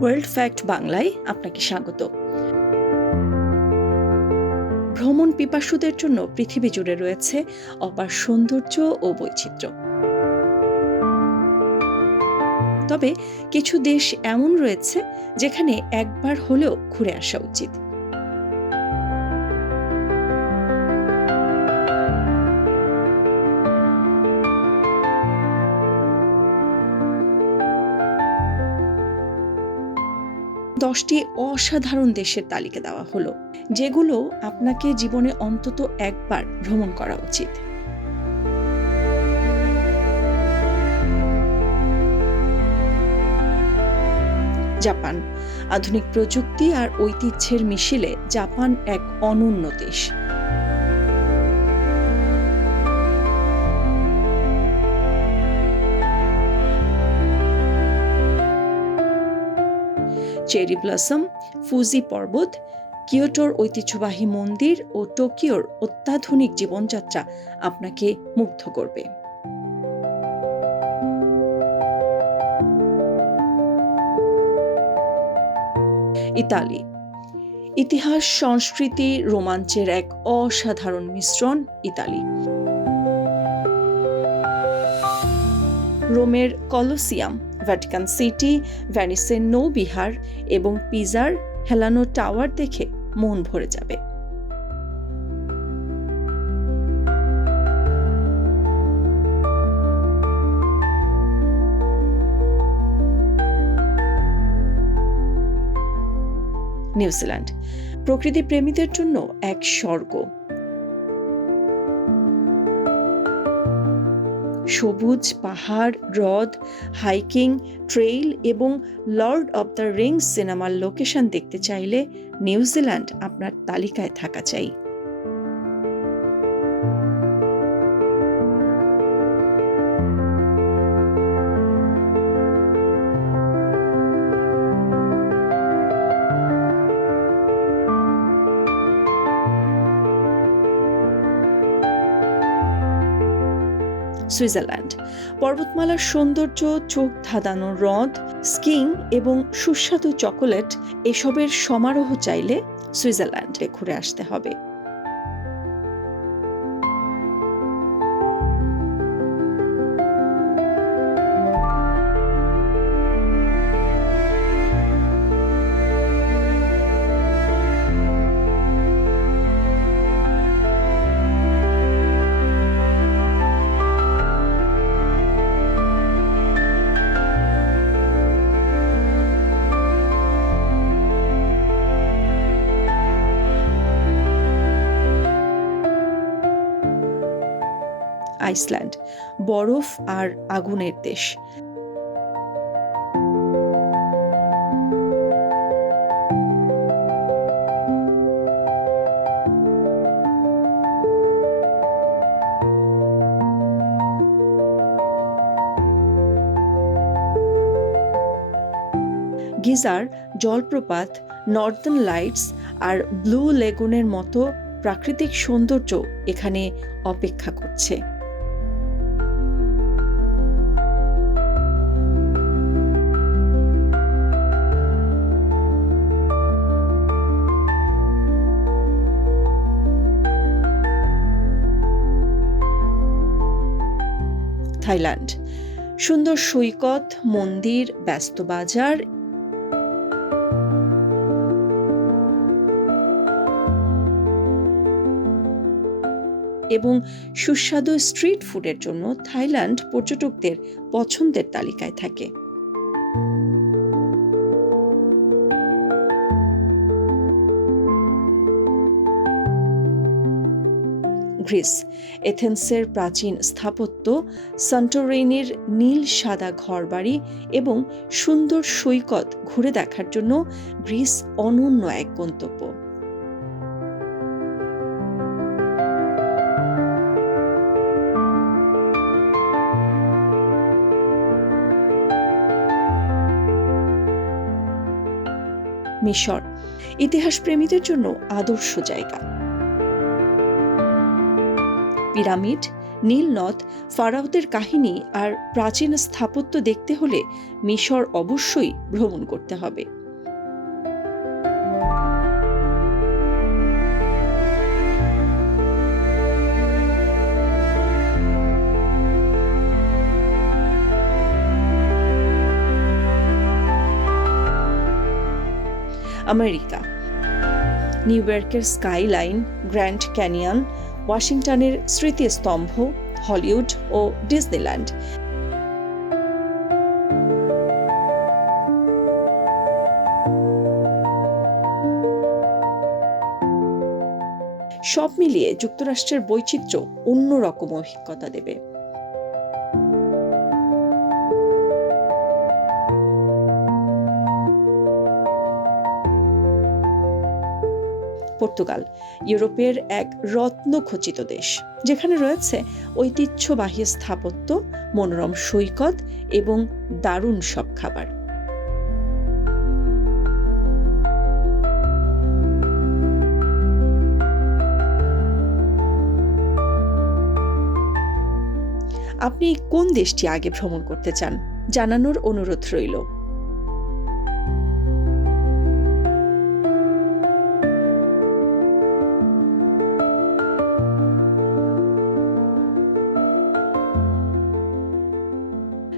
World fact বাংলায় আপনাকে স্বাগত। ভ্রমণ পিপাসুদের জন্য পৃথিবী জুড়ে রয়েছে অপার সৌন্দর্য ও বৈচিত্র্য। তবে কিছু দেশ এমন রয়েছে যেখানে একবার হলেও ঘুরে আসা উচিত। দশটি অসাধারণ দেশের তালিকা দেওয়া হলো, যেগুলো আপনাকে জীবনে অন্তত একবার ভ্রমণ করা উচিত। জাপান, আধুনিক প্রযুক্তি আর ঐতিহ্যের মিশিলে জাপান এক অনন্য দেশ। চেরি ব্লসম, ফুজি পর্বত, কিয়োটোর ঐতিহ্যবাহী মন্দির ও টোকিওর অত্যাধুনিক জীবনযাত্রা আপনাকে মুগ্ধ করবে। ইতালি। ইতিহাস, সংস্কৃতি, রোমাঞ্চের এক অসাধারণ মিশ্রণ ইতালি। রোমের কলোসিয়াম। ভ্যাটিকান সিটি ভ্যানিসের নৌবিহার এবং পিজার হেলানো টাওয়ার দেখে মন ভরে যাবে। নিউজিল্যান্ড প্রকৃতি প্রেমীদের জন্য এক স্বর্গ। সবুজ পাহাড়, হ্রদ, হাইকিং, ট্রেইল এবং লর্ড অব দ্য রিংস সিনেমার লোকেশন দেখতে চাইলে নিউজিল্যান্ড আপনার তালিকায় থাকা চাই। সুইজারল্যান্ড। পর্বতমালার সৌন্দর্য, চোখ ধাঁধানো হ্রদ, স্কিং এবং সুস্বাদু চকোলেট এসবের সমারোহ চাইলে সুইজারল্যান্ডে ঘুরে আসতে হবে। আইসল্যান্ড, বরফ আর আগুনের দেশ। গিজার, জলপ্রপাত, নর্দার্ন লাইটস আর ব্লু লেগুনের মতো প্রাকৃতিক সৌন্দর্য এখানে অপেক্ষা করছে। থাইল্যান্ড। সুন্দর সৈকত, মন্দির, ব্যস্ত বাজার। এবং সুস্বাদু স্ট্রিট ফুডের জন্য থাইল্যান্ড পর্যটকদের পছন্দের তালিকায় থাকে। গ্রিস, এথেন্সের প্রাচীন স্থাপত্য সান্টোরেনির নীল সাদা ঘরবাড়ি এবং সুন্দর সৈকত ঘুরে দেখার জন্য গ্রিস অনন্য এক গন্তব্য। মিশর ইতিহাস প্রেমীদের জন্য আদর্শ জায়গা। পিরামিড নীলনদ ফারাওদের কাহিনী আর প্রাচীন স্থাপত্য দেখতে হলে মিশর অবশ্যই ভ্রমণ করতে হবে। আমেরিকা, নিউ ইয়র্কের স্কাইলাইন, গ্র্যান্ড ক্যানিয়ন ওয়াশিংটনের স্মৃতিস্তম্ভ হলিউড ও ডিজনিল্যান্ড। সব মিলিয়ে যুক্তরাষ্ট্রের বৈচিত্র্য অন্যরকম অভিজ্ঞতা দেবে। পর্তুগাল, ইউরোপের এক রত্নখচিত দেশ। যেখানে রয়েছে ঐতিহ্যবাহী স্থাপত্য, মনোরম সৈকত এবং দারুণ সব খাবার। আপনি কোন দেশটি আগে ভ্রমণ করতে চান? জানানোর অনুরোধ রইল।